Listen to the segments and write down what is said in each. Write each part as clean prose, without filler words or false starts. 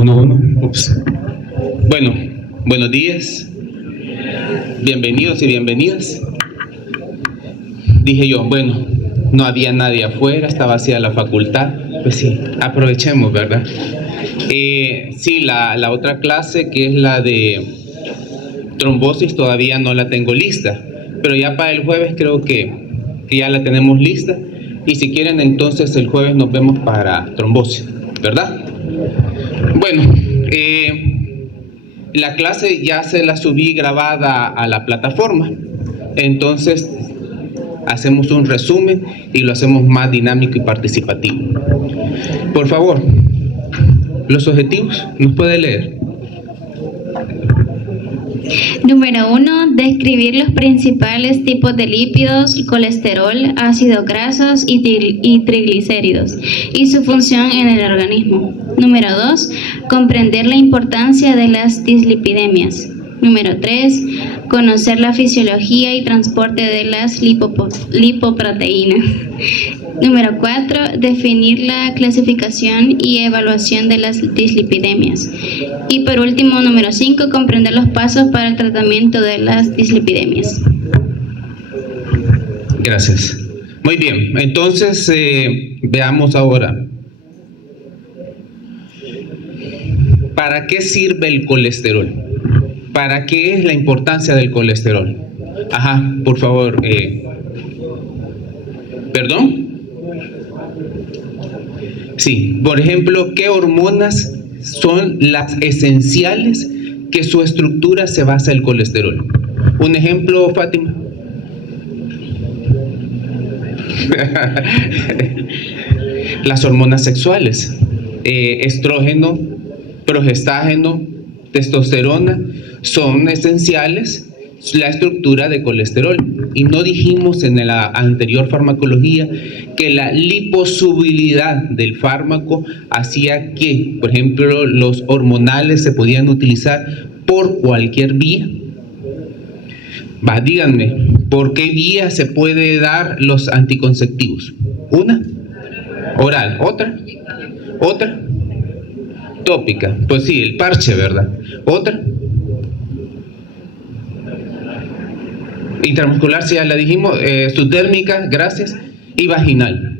Uno. Ups. Bueno, buenos días. Bienvenidos y bienvenidas. Dije yo, bueno, no había nadie afuera, está vacía la facultad. Pues sí, aprovechemos, ¿verdad? Sí, la otra clase, que es la de trombosis, todavía no la tengo lista, pero ya para el jueves creo que ya la tenemos lista. Y si quieren, entonces el jueves nos vemos para trombosis, ¿verdad? Bueno, la clase ya se la subí grabada a la plataforma, entonces hacemos un resumen y lo hacemos más dinámico y participativo. Por favor, los objetivos, ¿nos puede leer? Número 1. Describir los principales tipos de lípidos, colesterol, ácidos grasos y triglicéridos y su función en el organismo. Número 2. Comprender la importancia de las dislipidemias. Número 3. Conocer la fisiología y transporte de las lipoproteínas. Número 4. Definir la clasificación y evaluación de las dislipidemias. Y por último, número 5. Comprender los pasos para el tratamiento de las dislipidemias. Gracias. Muy bien, entonces veamos ahora. ¿Para qué sirve el colesterol? ¿Para qué es la importancia del colesterol? Ajá, por favor. ¿Perdón? Sí, por ejemplo, ¿qué hormonas son las esenciales que su estructura se basa en el colesterol? Un ejemplo, Fátima. Las hormonas sexuales, estrógeno, progestágeno, testosterona, son esenciales la estructura de colesterol. Y no dijimos en la anterior farmacología que la liposolubilidad del fármaco hacía que, por ejemplo, los hormonales se podían utilizar por cualquier vía. Díganme, ¿por qué vía se puede dar los anticonceptivos? Una, oral. Otra, tópica. Pues sí, el parche, ¿verdad? Otra, intramuscular, si ya la dijimos, subdérmica, gracias, y vaginal,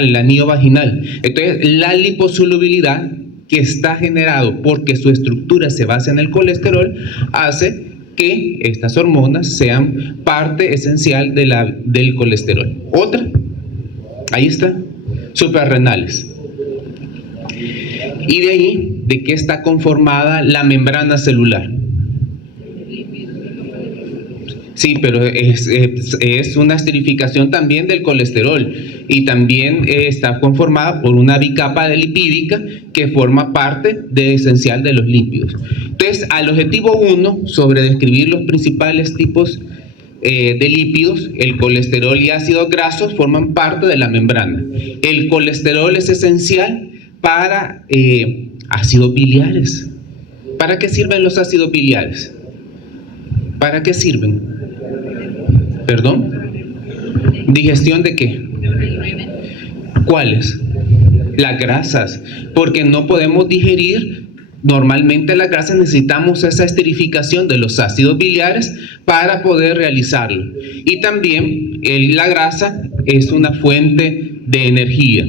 el anillo vaginal. Entonces, la liposolubilidad que está generado porque su estructura se basa en el colesterol hace que estas hormonas sean parte esencial del colesterol. Otra, ahí está, suprarrenales. Y de ahí, ¿de qué está conformada la membrana celular? Sí, pero es una esterificación también del colesterol y también está conformada por una bicapa de lipídica que forma parte esencial de los lípidos. Entonces, al objetivo 1, sobre describir los principales tipos de lípidos, el colesterol y ácidos grasos forman parte de la membrana. El colesterol es esencial para ácidos biliares. ¿Para qué sirven los ácidos biliares? ¿Para qué sirven? ¿Perdón? ¿Digestión de qué? ¿Cuáles? Las grasas. Porque no podemos digerir normalmente las grasas, necesitamos esa esterificación de los ácidos biliares para poder realizarlo. Y también la grasa es una fuente de energía.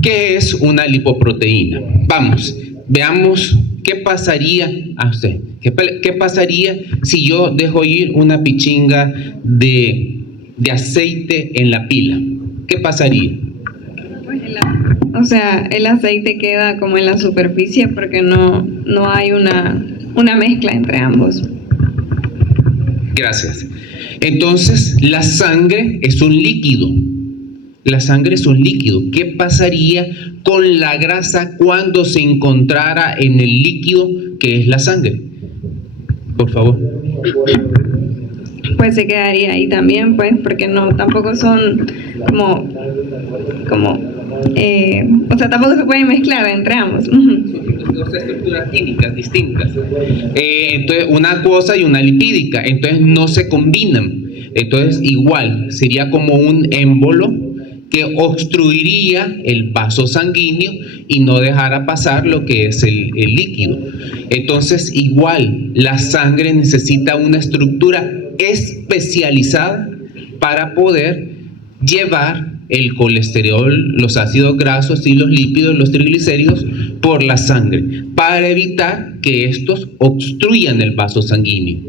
¿Qué es una lipoproteína? Vamos, veamos qué pasaría a usted. ¿Qué pasaría si yo dejo ir una pichinga de aceite en la pila? ¿Qué pasaría? Pues el aceite queda como en la superficie porque no hay una mezcla entre ambos. Gracias. Entonces, la sangre es un líquido. La sangre es un líquido. ¿Qué pasaría con la grasa cuando se encontrara en el líquido que es la sangre? Por favor. Pues se quedaría ahí también, pues, porque tampoco son tampoco se pueden mezclar entre ambos. Dos estructuras químicas distintas. Entonces, una cosa y una lipídica. Entonces, no se combinan. Entonces, igual, sería como un émbolo que obstruiría el vaso sanguíneo y no dejara pasar lo que es el líquido. Entonces, igual, la sangre necesita una estructura especializada para poder llevar el colesterol, los ácidos grasos y los lípidos, los triglicéridos, por la sangre, para evitar que estos obstruyan el vaso sanguíneo.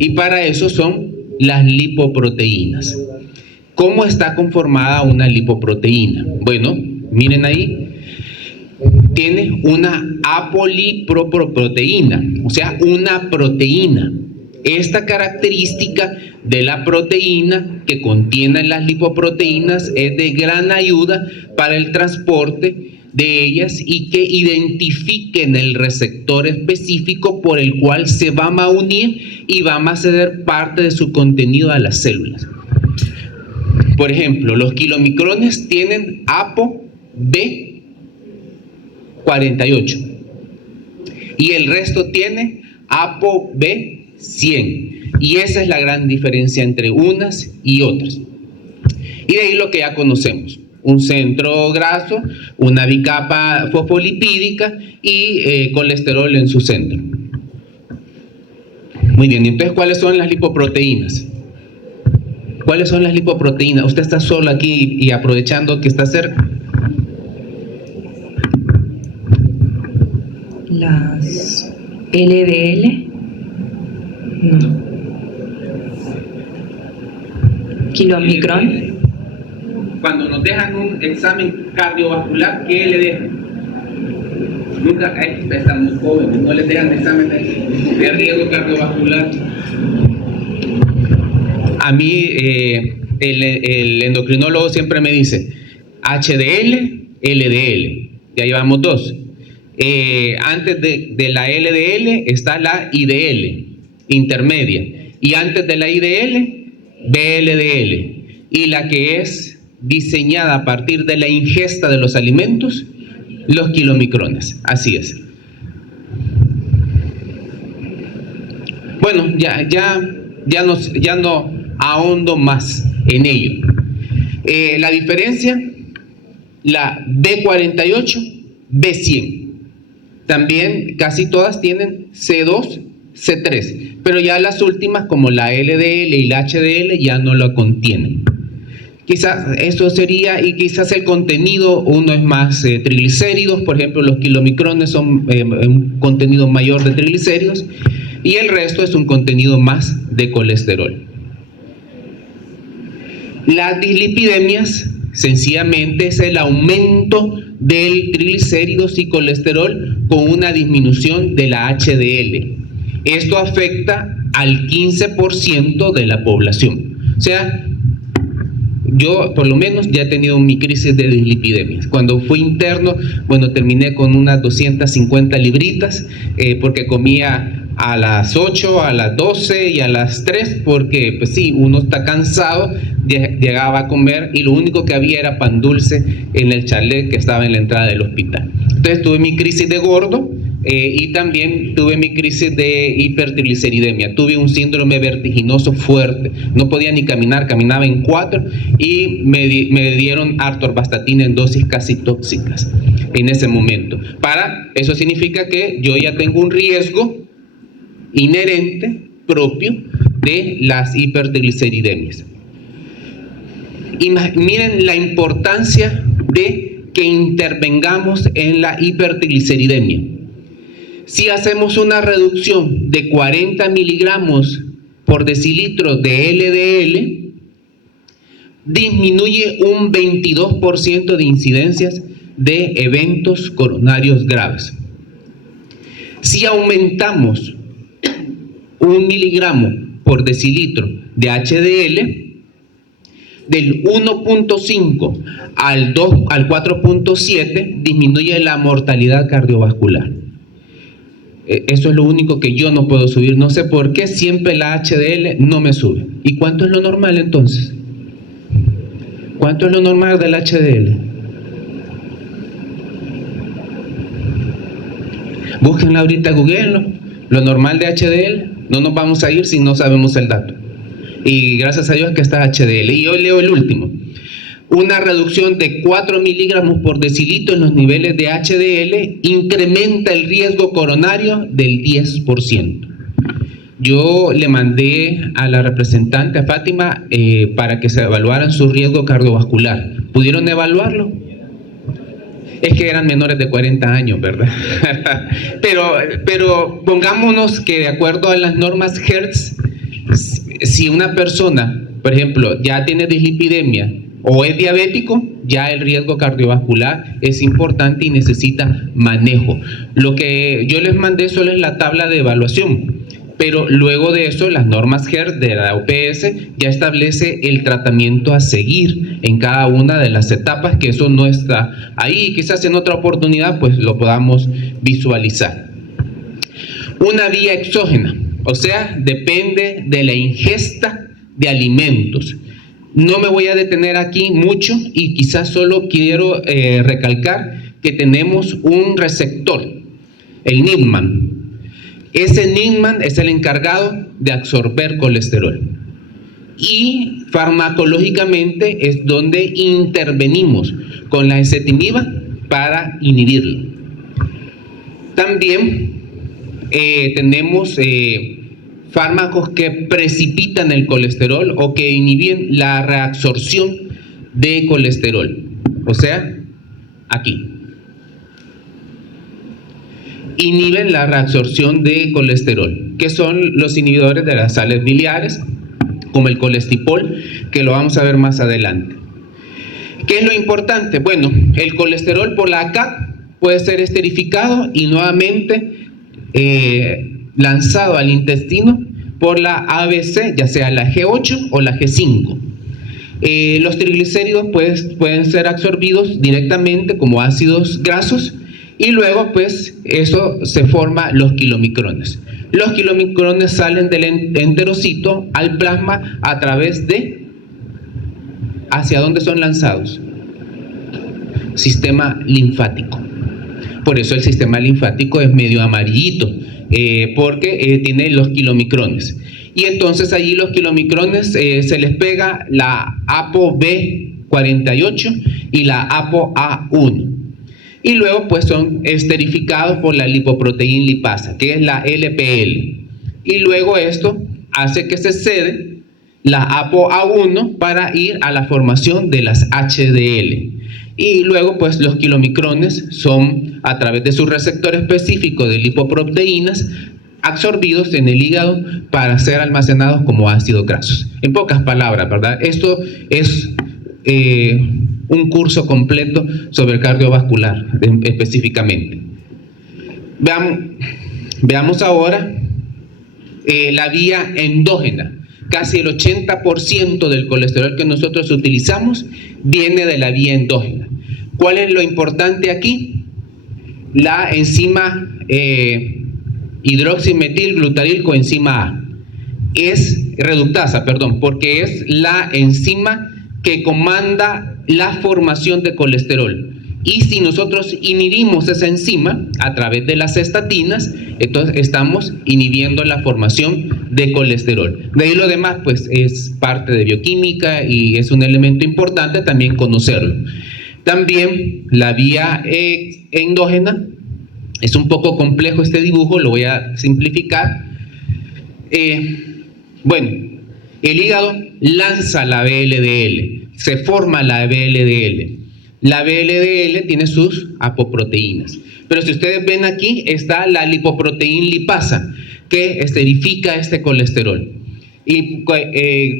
Y para eso son las lipoproteínas. ¿Cómo está conformada una lipoproteína? Bueno, miren ahí, tiene una apolipoproteína, o sea, una proteína. Esta característica de la proteína que contienen las lipoproteínas es de gran ayuda para el transporte de ellas y que identifiquen el receptor específico por el cual se van a unir y van a ceder parte de su contenido a las células. Por ejemplo, los kilomicrones tienen ApoB48 y el resto tiene ApoB100, y esa es la gran diferencia entre unas y otras. Y de ahí lo que ya conocemos: un centro graso, una bicapa fosfolipídica y colesterol en su centro. Muy bien, entonces, ¿cuáles son las lipoproteínas? ¿Cuáles son las lipoproteínas? Usted está solo aquí y aprovechando que está cerca. Las LDL. No. Kilomicrón. Cuando nos dejan un examen cardiovascular, ¿qué le dejan? Nunca, están muy jóvenes, no les dejan examen de riesgo cardiovascular. A mí el endocrinólogo siempre me dice HDL, LDL, ya llevamos dos. Antes de la LDL está la IDL, intermedia, y antes de la IDL, VLDL, y la que es diseñada a partir de la ingesta de los alimentos, los kilomicrones. Así es. Bueno, ya no ahondo más en ello. La diferencia, la B48, B100. También casi todas tienen C2, C3, pero ya las últimas, como la LDL y la HDL, ya no lo contienen. Quizás eso sería, y quizás el contenido, uno es más triglicéridos, por ejemplo, los kilomicrones son un contenido mayor de triglicéridos, y el resto es un contenido más de colesterol. Las dislipidemias, sencillamente, es el aumento del triglicéridos y colesterol con una disminución de la HDL. Esto afecta al 15% de la población. O sea, yo por lo menos ya he tenido mi crisis de dislipidemias. Cuando fui interno, bueno, terminé con unas 250 libritas porque comía a las 8, a las 12 y a las 3, porque pues sí, uno está cansado, llegaba a comer y lo único que había era pan dulce en el chalet que estaba en la entrada del hospital. Entonces tuve mi crisis de gordo y también tuve mi crisis de hipertrigliceridemia. Tuve un síndrome vertiginoso fuerte, no podía ni caminar, caminaba en 4 y me dieron atorvastatina en dosis casi tóxicas en ese momento. Eso significa que yo ya tengo un riesgo inherente propio de las hipertrigliceridemias. Y miren la importancia de que intervengamos en la hipertrigliceridemia. Si hacemos una reducción de 40 miligramos por decilitro de LDL, disminuye un 22% de incidencias de eventos coronarios graves. Si aumentamos 1 miligramo por decilitro de HDL, del 1.5 al 4.7 disminuye la mortalidad cardiovascular. Eso es lo único que yo no puedo subir. No sé por qué siempre la HDL no me sube. ¿Y cuánto es lo normal entonces? ¿Cuánto es lo normal del HDL? Búsquenlo ahorita, googleenlo. Lo normal de HDL. No nos vamos a ir si no sabemos el dato. Y gracias a Dios que está HDL. Y yo leo el último. Una reducción de 4 miligramos por decilitro en los niveles de HDL incrementa el riesgo coronario del 10%. Yo le mandé a la representante, a Fátima, para que se evaluaran su riesgo cardiovascular. ¿Pudieron evaluarlo? Es que eran menores de 40 años, ¿verdad? pero pongámonos que de acuerdo a las normas Hertz, si una persona, por ejemplo, ya tiene dislipidemia o es diabético, ya el riesgo cardiovascular es importante y necesita manejo. Lo que yo les mandé solo es la tabla de evaluación, pero luego de eso las normas Hertz de la OPS ya establece el tratamiento a seguir en cada una de las etapas, que eso no está ahí, quizás en otra oportunidad pues lo podamos visualizar. Una vía exógena, o sea, depende de la ingesta de alimentos. No me voy a detener aquí mucho y quizás solo quiero recalcar que tenemos un receptor, el NIMAN. Ese NIMAN es el encargado de absorber colesterol. Y farmacológicamente es donde intervenimos con la ezetimiba para inhibirlo. También tenemos fármacos que precipitan el colesterol o que inhiben la reabsorción de colesterol. O sea, aquí. Inhiben la reabsorción de colesterol, que son los inhibidores de las sales biliares, como el colestipol, que lo vamos a ver más adelante. ¿Qué es lo importante? Bueno, el colesterol por la ACAP puede ser esterificado y nuevamente lanzado al intestino por la ABC, ya sea la G8 o la G5. Los triglicéridos pueden ser absorbidos directamente como ácidos grasos y luego pues eso se forma los kilomicrones. Los kilomicrones salen del enterocito al plasma a través de... ¿Hacia dónde son lanzados? Sistema linfático. Por eso el sistema linfático es medio amarillito, porque tiene los kilomicrones. Y entonces allí los kilomicrones se les pega la ApoB48 y la ApoA1. Y luego pues son esterificados por la lipoproteína lipasa, que es la LPL. Y luego esto hace que se cede la ApoA1 para ir a la formación de las HDL. Y luego pues los kilomicrones son, a través de su receptor específico de lipoproteínas, absorbidos en el hígado para ser almacenados como ácidos grasos. En pocas palabras, ¿verdad? Esto es un curso completo sobre el cardiovascular específicamente. Veamos ahora la vía endógena. Casi el 80% del colesterol que nosotros utilizamos viene de la vía endógena. ¿Cuál es lo importante aquí? La enzima hidroximetilglutarilcoenzima A. Es reductasa, perdón, porque es la enzima que comanda la formación de colesterol. Y si nosotros inhibimos esa enzima a través de las estatinas, entonces estamos inhibiendo la formación de colesterol. De ahí lo demás pues es parte de bioquímica y es un elemento importante también conocerlo. También la vía endógena, es un poco complejo este dibujo, lo voy a simplificar. Bueno, el hígado lanza la VLDL, se forma la VLDL. La VLDL tiene sus apoproteínas. Pero si ustedes ven aquí, está la lipoproteína lipasa, que esterifica este colesterol. Y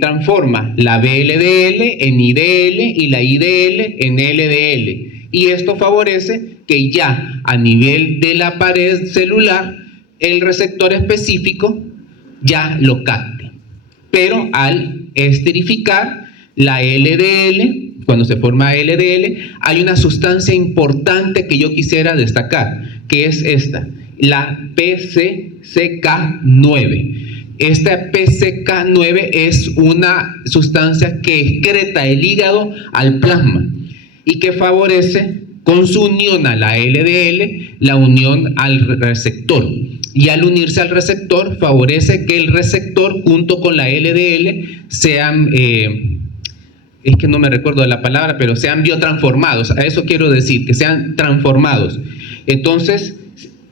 transforma la VLDL en IDL y la IDL en LDL. Y esto favorece que ya a nivel de la pared celular, el receptor específico ya lo capte. Pero al esterificar la LDL, cuando se forma LDL, hay una sustancia importante que yo quisiera destacar, que es esta, la PCSK9. Esta PCSK9 es una sustancia que excreta el hígado al plasma y que favorece con su unión a la LDL, la unión al receptor. Y al unirse al receptor, favorece que el receptor junto con la LDL sean es que no me recuerdo de la palabra, pero sean biotransformados, a eso quiero decir, que sean transformados. Entonces,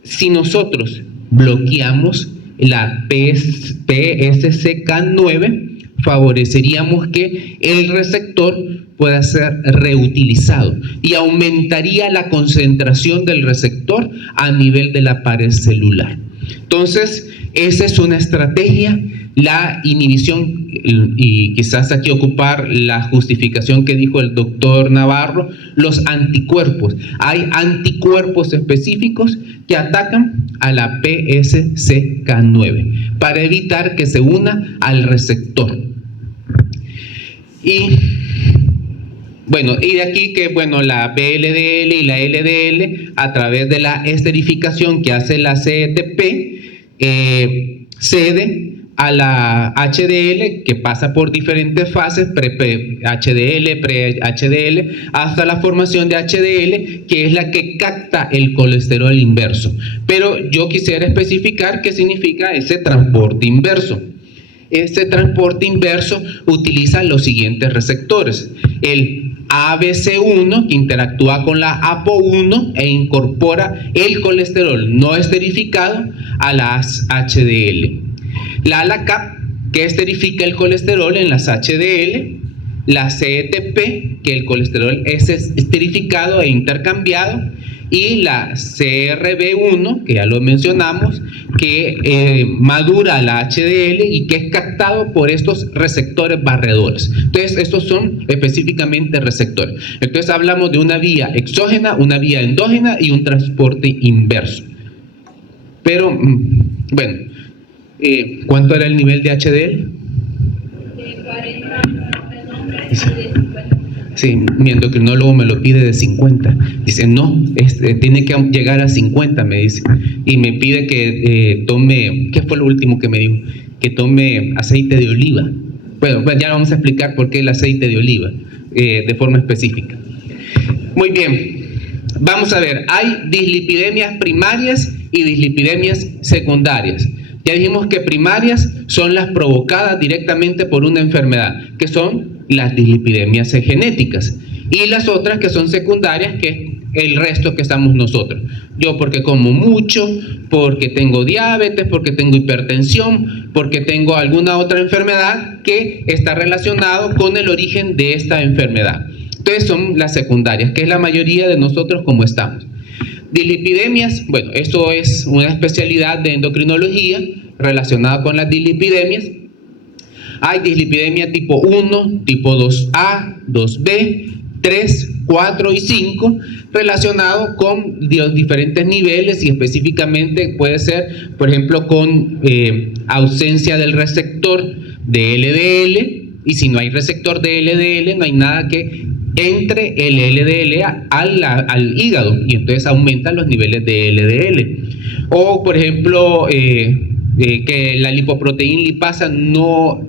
si nosotros bloqueamos la PSCK9, favoreceríamos que el receptor pueda ser reutilizado y aumentaría la concentración del receptor a nivel de la pared celular. Entonces, esa es una estrategia, la inhibición, y quizás aquí ocupar la justificación que dijo el doctor Navarro, los anticuerpos. Hay anticuerpos específicos que atacan a la PSCK9 para evitar que se una al receptor. Y bueno, y de aquí que bueno, la VLDL y la LDL, a través de la esterificación que hace la CETP, cede a la HDL, que pasa por diferentes fases, pre-HDL, pre-HDL, hasta la formación de HDL, que es la que capta el colesterol inverso. Pero yo quisiera especificar qué significa ese transporte inverso. Este transporte inverso utiliza los siguientes receptores: el ABC1, que interactúa con la APO1 e incorpora el colesterol no esterificado a las HDL. La ALACAP, que esterifica el colesterol en las HDL. La CETP, que el colesterol es esterificado e intercambiado. Y la CRB1, que ya lo mencionamos, que madura la HDL y que es captado por estos receptores barredores. Entonces, estos son específicamente receptores. Entonces, hablamos de una vía exógena, una vía endógena y un transporte inverso. Pero, bueno, ¿cuánto era el nivel de HDL? De 40 y de 50. Sí, mi endocrinólogo me lo pide de 50. Dice, no, tiene que llegar a 50, me dice. Y me pide que tome, ¿qué fue lo último que me dijo? Que tome aceite de oliva. Bueno, ya vamos a explicar por qué el aceite de oliva, de forma específica. Muy bien, vamos a ver, hay dislipidemias primarias y dislipidemias secundarias. Ya dijimos que primarias son las provocadas directamente por una enfermedad, que son las dislipidemias genéticas, y las otras que son secundarias, que es el resto que estamos nosotros. Yo porque como mucho, porque tengo diabetes, porque tengo hipertensión, porque tengo alguna otra enfermedad que está relacionado con el origen de esta enfermedad. Entonces son las secundarias, que es la mayoría de nosotros como estamos. Dislipidemias, bueno, esto es una especialidad de endocrinología relacionada con las dislipidemias. Hay dislipidemia tipo 1, tipo 2A, 2B, 3, 4 y 5, relacionado con los diferentes niveles, y específicamente puede ser, por ejemplo, con ausencia del receptor de LDL, y si no hay receptor de LDL, no hay nada que entre el LDL al hígado, y entonces aumentan los niveles de LDL. O, por ejemplo, que la lipoproteína lipasa no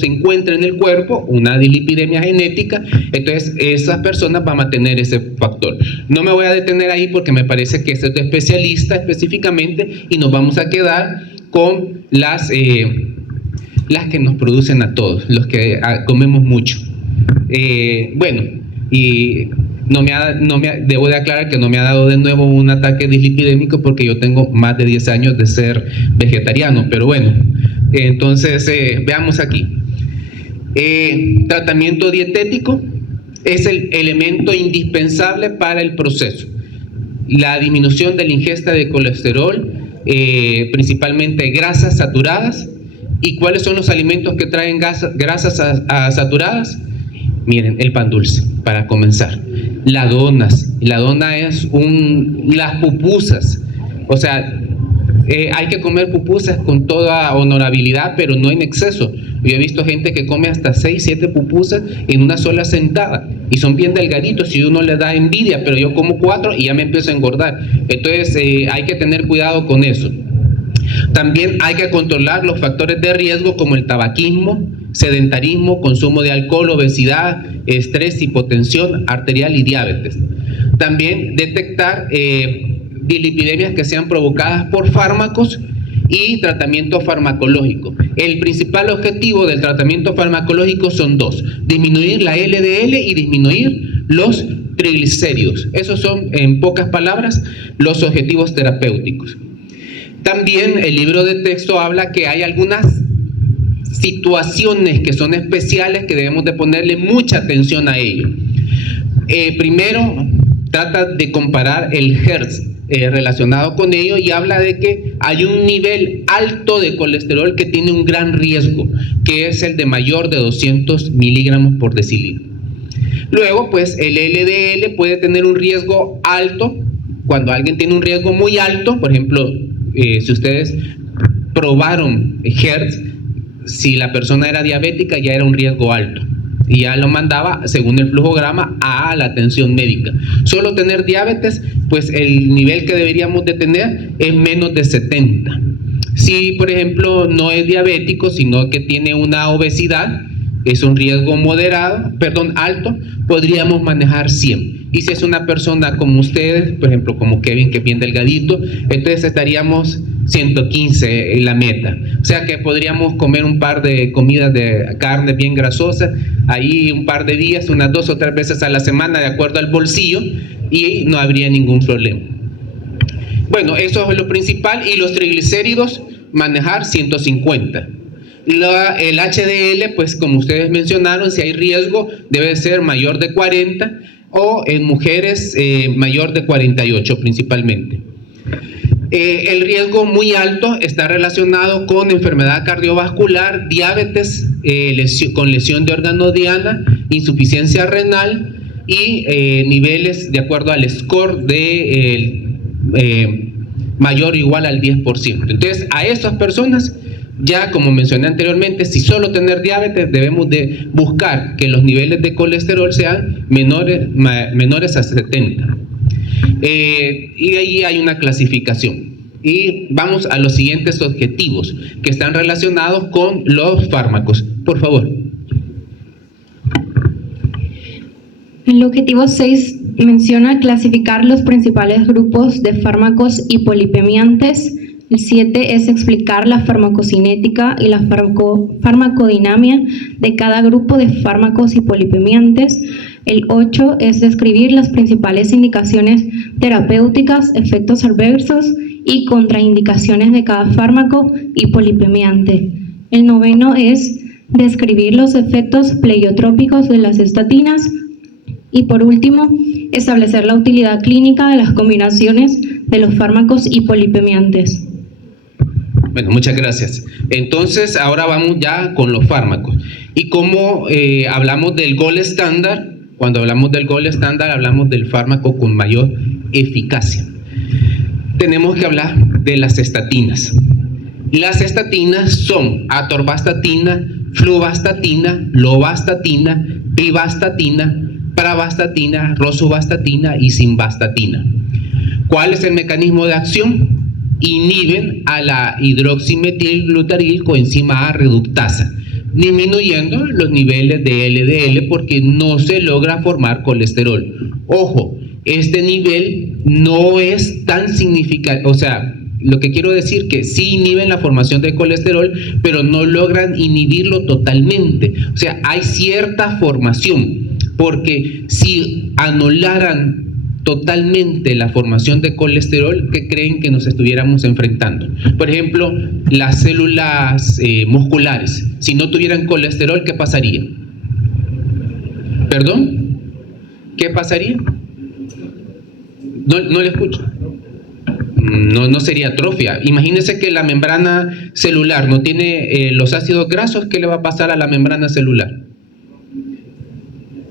se encuentra en el cuerpo, una dislipidemia genética, entonces esas personas van a tener ese factor. No me voy a detener ahí porque me parece que este es de especialista específicamente, y nos vamos a quedar con las que nos producen a todos, los que comemos mucho. Bueno, y debo de aclarar que no me ha dado de nuevo un ataque dislipidémico porque yo tengo más de 10 años de ser vegetariano, pero bueno, entonces veamos aquí. Tratamiento dietético es el elemento indispensable para el proceso. La disminución de la ingesta de colesterol, principalmente grasas saturadas. ¿Y cuáles son los alimentos que traen grasas saturadas? Miren, el pan dulce, para comenzar. Las donas. La dona es las pupusas. O sea, hay que comer pupusas con toda honorabilidad, pero no en exceso. Yo he visto gente que come hasta 6, 7 pupusas en una sola sentada, y son bien delgaditos, y uno le da envidia, pero yo como 4 y ya me empiezo a engordar. Entonces hay que tener cuidado con eso. También hay que controlar los factores de riesgo como el tabaquismo, sedentarismo, consumo de alcohol, obesidad, estrés, hipotensión arterial y diabetes. También detectar dislipidemias que sean provocadas por fármacos y tratamiento farmacológico. El principal objetivo del tratamiento farmacológico son dos: disminuir la LDL y disminuir los triglicéridos. Esos son, en pocas palabras, los objetivos terapéuticos. También el libro de texto habla que hay algunas situaciones que son especiales que debemos de ponerle mucha atención a ello. Primero, trata de comparar el Hertz relacionado con ello y habla de que hay un nivel alto de colesterol que tiene un gran riesgo, que es el de mayor de 200 miligramos por decilitro. Luego, pues el LDL puede tener un riesgo alto. Cuando alguien tiene un riesgo muy alto, por ejemplo, si ustedes probaron Hertz, si la persona era diabética ya era un riesgo alto y ya lo mandaba, según el flujograma, a la atención médica. Solo tener diabetes, pues el nivel que deberíamos de tener es menos de 70. Si, por ejemplo, no es diabético, sino que tiene una obesidad, es un riesgo alto, podríamos manejar 100. Y si es una persona como ustedes, por ejemplo, como Kevin, que es bien delgadito, entonces estaríamos 115 en la meta. O sea que podríamos comer un par de comidas de carne bien grasosas, ahí un par de días, unas 2 o 3 veces a la semana, de acuerdo al bolsillo, y no habría ningún problema. Bueno, eso es lo principal. Y los triglicéridos, manejar 150. El HDL, pues como ustedes mencionaron, si hay riesgo, debe ser mayor de 40, o en mujeres mayor de 48 principalmente. El riesgo muy alto está relacionado con enfermedad cardiovascular, diabetes, con lesión de órgano diana, insuficiencia renal y niveles de acuerdo al score de mayor o igual al 10%. Entonces, a esas personas, ya como mencioné anteriormente, si solo tener diabetes, debemos de buscar que los niveles de colesterol sean menores a 70. Y ahí hay una clasificación. Y vamos a los siguientes objetivos que están relacionados con los fármacos. Por favor. El objetivo 6 menciona clasificar los principales grupos de fármacos hipolipemiantes. El 7 es explicar la farmacocinética y la farmacodinamia de cada grupo de fármacos hipolipemiantes. El 8 es describir las principales indicaciones terapéuticas, efectos adversos y contraindicaciones de cada fármaco hipolipemiante. El 9 es describir los efectos pleiotrópicos de las estatinas. Y por último, establecer la utilidad clínica de las combinaciones de los fármacos hipolipemiantes. Bueno, muchas gracias. Entonces, ahora vamos ya con los fármacos. Y como hablamos del gold estándar, cuando hablamos del gold estándar, hablamos del fármaco con mayor eficacia. Tenemos que hablar de las estatinas. Las estatinas son atorvastatina, fluvastatina, lovastatina, pivastatina, pravastatina, rosuvastatina y simvastatina. ¿Cuál es el mecanismo de acción? Inhiben a la hidroximetilglutaril coenzima A reductasa, disminuyendo los niveles de LDL porque no se logra formar colesterol. Ojo, este nivel no es tan significativo, o sea, lo que quiero decir que sí inhiben la formación de colesterol, pero no logran inhibirlo totalmente. O sea, hay cierta formación, porque si anularan totalmente la formación de colesterol, ¿qué creen que nos estuviéramos enfrentando? Por ejemplo, las células musculares, si no tuvieran colesterol, ¿qué pasaría? ¿Perdón? ¿Qué pasaría? No le escucho. No sería atrofia. Imagínense que la membrana celular no tiene los ácidos grasos. ¿Qué le va a pasar a la membrana celular?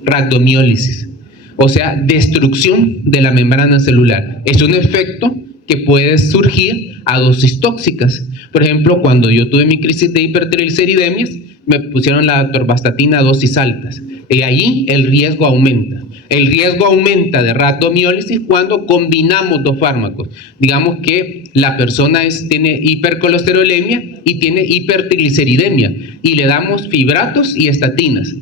Rhabdomiólisis, o sea, destrucción de la membrana celular. Es un efecto que puede surgir a dosis tóxicas. Por ejemplo, cuando yo tuve mi crisis de hipertrigliceridemias, me pusieron la atorvastatina a dosis altas, y ahí el riesgo aumenta. El riesgo aumenta de rhabdomiólisis cuando combinamos dos fármacos. Digamos que la persona tiene hipercolesterolemia y tiene hipertrigliceridemia, y le damos fibratos y estatinas.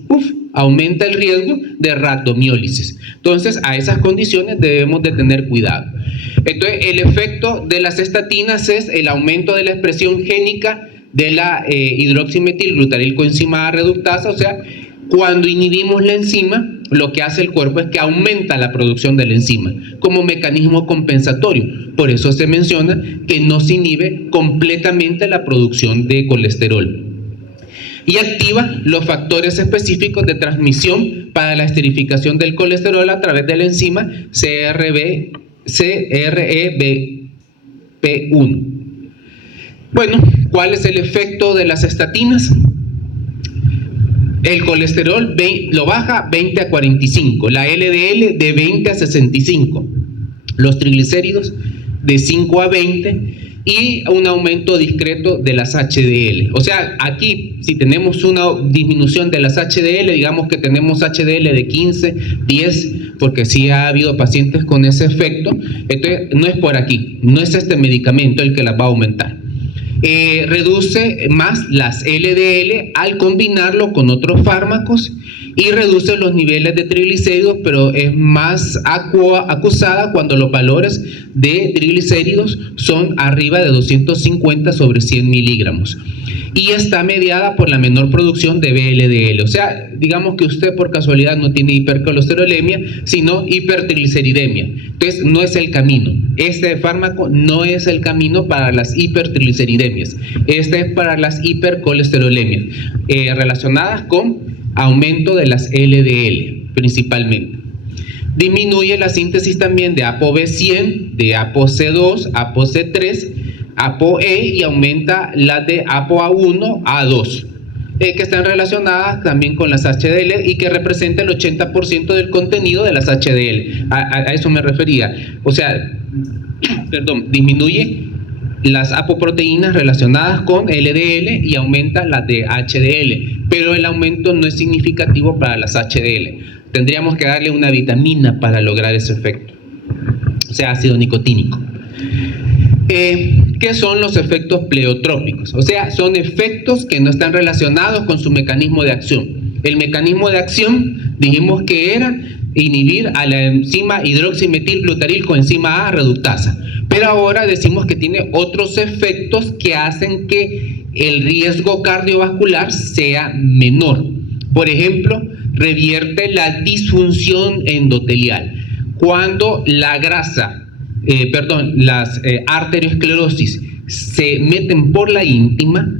Aumenta el riesgo de rhabdomiólisis. Entonces, a esas condiciones debemos de tener cuidado. Entonces, el efecto de las estatinas es el aumento de la expresión génica de la hidroximetilglutarilcoenzima A reductasa, o sea, cuando inhibimos la enzima, lo que hace el cuerpo es que aumenta la producción de la enzima como mecanismo compensatorio. Por eso se menciona que no se inhibe completamente la producción de colesterol. Y activa los factores específicos de transmisión para la esterificación del colesterol a través de la enzima CREBP1. Bueno, ¿cuál es el efecto de las estatinas? El colesterol lo baja 20 a 45, la LDL de 20 a 65, los triglicéridos de 5 a 20 y un aumento discreto de las HDL. O sea, aquí si tenemos una disminución de las HDL, digamos que tenemos HDL de 15, 10, porque sí ha habido pacientes con ese efecto, entonces no es por aquí, no es este medicamento el que las va a aumentar. Reduce más las LDL al combinarlo con otros fármacos y reduce los niveles de triglicéridos, pero es más acusada cuando los valores de triglicéridos son arriba de 250 sobre 100 miligramos. Y está mediada por la menor producción de VLDL. O sea, digamos que usted por casualidad no tiene hipercolesterolemia, sino hipertrigliceridemia. Entonces, no es el camino. Este fármaco no es el camino para las hipertrigliceridemias. Este es para las hipercolesterolemias, relacionadas con aumento de las LDL, principalmente. Disminuye la síntesis también de ApoB100, de ApoC2, ApoC3, ApoE y aumenta las de ApoA1, A2, que están relacionadas también con las HDL y que representa el 80% del contenido de las HDL. A eso me refería. O sea, disminuye las apoproteínas relacionadas con LDL y aumenta las de HDL, pero el aumento no es significativo para las HDL. Tendríamos que darle una vitamina para lograr ese efecto, o sea, ácido nicotínico. ¿Qué son los efectos pleiotrópicos? O sea, son efectos que no están relacionados con su mecanismo de acción. El mecanismo de acción dijimos que era inhibir a la enzima hidroximetilglutarilcoenzima A reductasa, pero ahora decimos que tiene otros efectos que hacen que el riesgo cardiovascular sea menor. Por ejemplo, revierte la disfunción endotelial. Cuando la grasa las arteriosclerosis se meten por la íntima,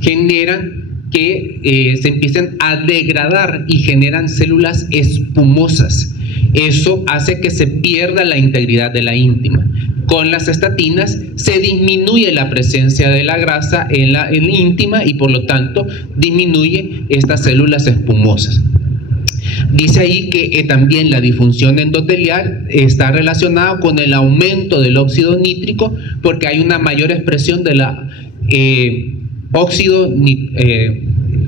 generan que se empiecen a degradar y generan células espumosas. Eso hace que se pierda la integridad de la íntima. Con las estatinas se disminuye la presencia de la grasa en la íntima y por lo tanto disminuye estas células espumosas. Dice ahí que también la disfunción endotelial está relacionada con el aumento del óxido nítrico porque hay una mayor expresión de la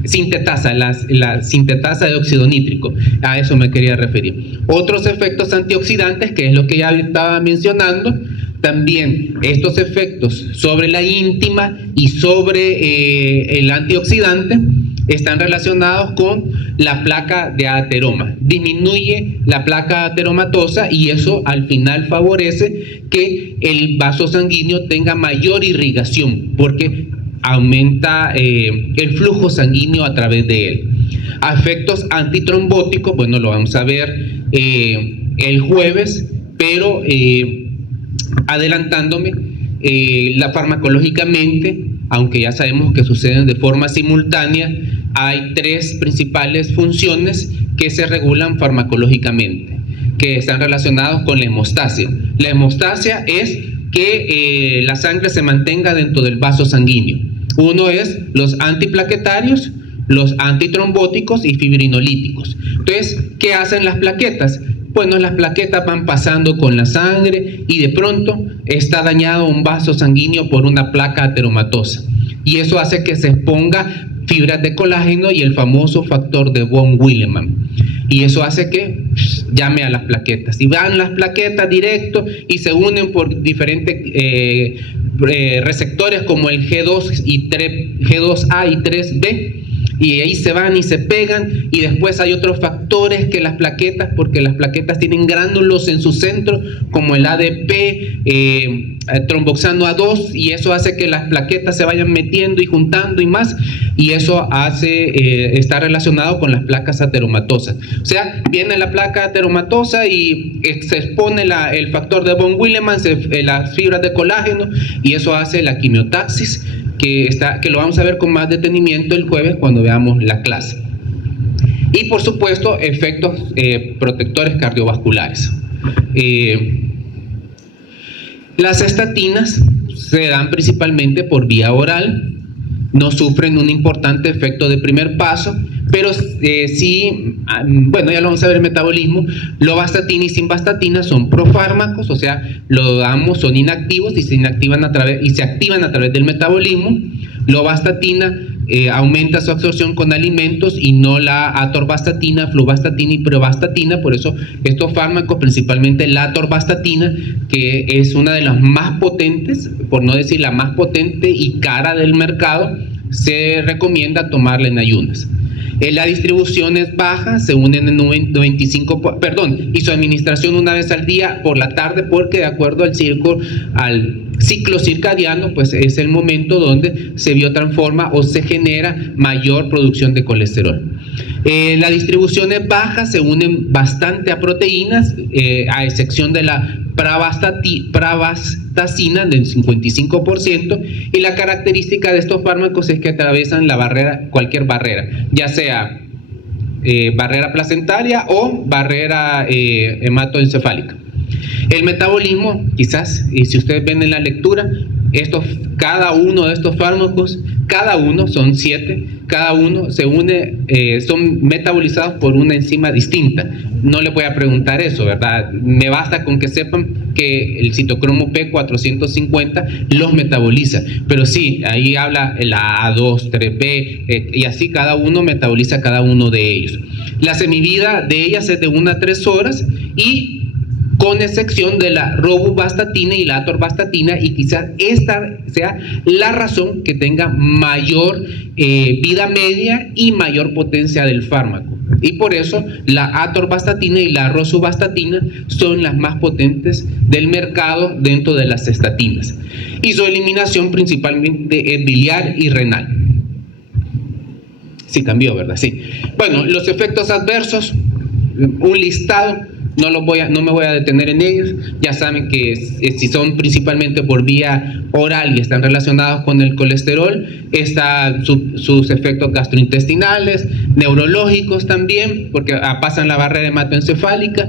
sintetasa, la sintetasa de óxido nítrico. A eso me quería referir. Otros efectos antioxidantes, que es lo que ya estaba mencionando, también estos efectos sobre la íntima y sobre el antioxidante están relacionados con la placa de ateroma. Disminuye la placa ateromatosa y eso al final favorece que el vaso sanguíneo tenga mayor irrigación porque aumenta el flujo sanguíneo a través de él. A efectos antitrombóticos, bueno, lo vamos a ver el jueves, pero adelantándome, farmacológicamente, aunque ya sabemos que suceden de forma simultánea, hay tres principales funciones que se regulan farmacológicamente, que están relacionados con la hemostasia. La hemostasia es que la sangre se mantenga dentro del vaso sanguíneo. Uno es los antiplaquetarios, los antitrombóticos y fibrinolíticos. Entonces, ¿qué hacen las plaquetas? Bueno, las plaquetas van pasando con la sangre y de pronto está dañado un vaso sanguíneo por una placa ateromatosa. Y eso hace que se exponga fibras de colágeno y el famoso factor de von Willebrand. Y eso hace que llame a las plaquetas. Y van las plaquetas directo y se unen por diferentes receptores como el G2A y 3B y ahí se van y se pegan, y después hay otros factores que las plaquetas, porque las plaquetas tienen gránulos en su centro, como el ADP, tromboxano A2, y eso hace que las plaquetas se vayan metiendo y juntando y más, y eso hace, está relacionado con las placas ateromatosas. O sea, viene la placa ateromatosa y se expone el factor de von Willeman, las fibras de colágeno, y eso hace la quimiotaxis, que lo vamos a ver con más detenimiento el jueves cuando veamos la clase. Y por supuesto, efectos protectores cardiovasculares. Las estatinas se dan principalmente por vía oral, no sufren un importante efecto de primer paso, pero sí, bueno, ya lo vamos a ver el metabolismo. Lovastatina y simvastatina son profármacos, o sea, lo damos, son inactivos y se activan a través del metabolismo. Lovastatina aumenta su absorción con alimentos y no la atorvastatina, fluvastatina y pravastatina. Por eso estos fármacos, principalmente la atorvastatina, que es una de las más potentes, por no decir la más potente y cara del mercado, se recomienda tomarla en ayunas. La distribución es baja, se unen en 95, y su administración una vez al día por la tarde, porque de acuerdo al ciclo circadiano, pues es el momento donde se biotransforma o se genera mayor producción de colesterol. La distribución es baja, se unen bastante a proteínas, a excepción de la pravastacina del 55%, y la característica de estos fármacos es que atraviesan la barrera, cualquier barrera, ya sea barrera placentaria o barrera hematoencefálica. El metabolismo, quizás, y si ustedes ven en la lectura, cada uno de estos fármacos, cada uno, son 7, cada uno se une, son metabolizados por una enzima distinta. No les voy a preguntar eso, ¿verdad? Me basta con que sepan que el citocromo P450 los metaboliza, pero sí, ahí habla la A2, 3B, y así cada uno metaboliza cada uno de ellos. La semivida de ellas es de 1 a 3 horas, y con excepción de la robuvastatina y la atorvastatina, y quizás esta sea la razón que tenga mayor vida media y mayor potencia del fármaco. Y por eso la atorvastatina y la rosuvastatina son las más potentes del mercado dentro de las estatinas. Y su eliminación principalmente es biliar y renal. Sí cambió, ¿verdad? Sí. Bueno, los efectos adversos, un listado. No me voy a detener en ellos. Ya saben que si son principalmente por vía oral y están relacionados con el colesterol, están sus efectos gastrointestinales, neurológicos también, porque pasan la barrera hematoencefálica,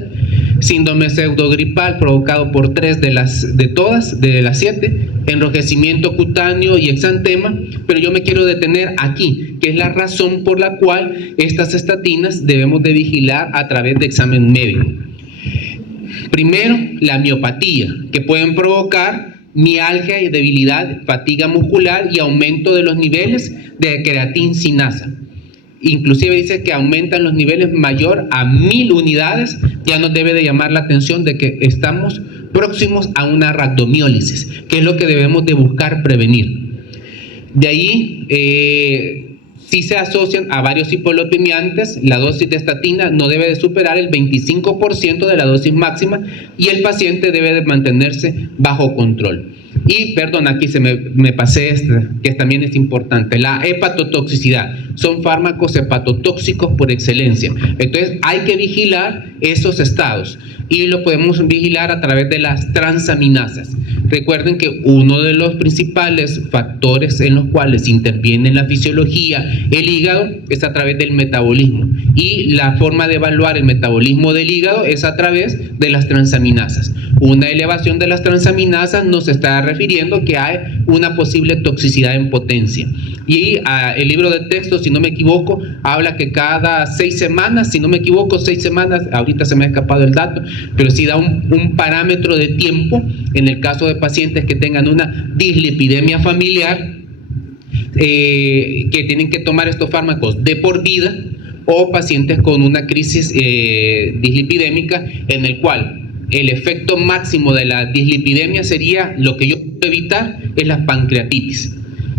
síndrome pseudogripal provocado por 3 de las 7, enrojecimiento cutáneo y exantema. Pero yo me quiero detener aquí, que es la razón por la cual estas estatinas debemos de vigilar a través de examen médico. Primero, la miopatía, que pueden provocar mialgia y debilidad, fatiga muscular y aumento de los niveles de creatincinasa. Inclusive dice que aumentan los niveles mayor a 1000 unidades. Ya nos debe de llamar la atención de que estamos próximos a una rhabdomiólisis, que es lo que debemos de buscar prevenir. De ahí, si se asocian a varios hipolipemiantes, la dosis de estatina no debe de superar el 25% de la dosis máxima, y el paciente debe de mantenerse bajo control. Y, perdón, aquí me pasé esta, que también es importante, la hepatotoxicidad. Son fármacos hepatotóxicos por excelencia. Entonces, hay que vigilar esos estados, y lo podemos vigilar a través de las transaminasas. Recuerden que uno de los principales factores en los cuales interviene en la fisiología el hígado es a través del metabolismo, y la forma de evaluar el metabolismo del hígado es a través de las transaminasas. Una elevación de las transaminasas nos está refiriendo que hay una posible toxicidad en potencia. Y el libro de texto, si no me equivoco, habla que cada 6 semanas, si no me equivoco, 6 semanas, ahorita se me ha escapado el dato, pero sí da un parámetro de tiempo en el caso de pacientes que tengan una dislipidemia familiar, que tienen que tomar estos fármacos de por vida, o pacientes con una crisis dislipidémica, en el cual el efecto máximo de la dislipidemia sería, lo que yo puedo evitar es la pancreatitis.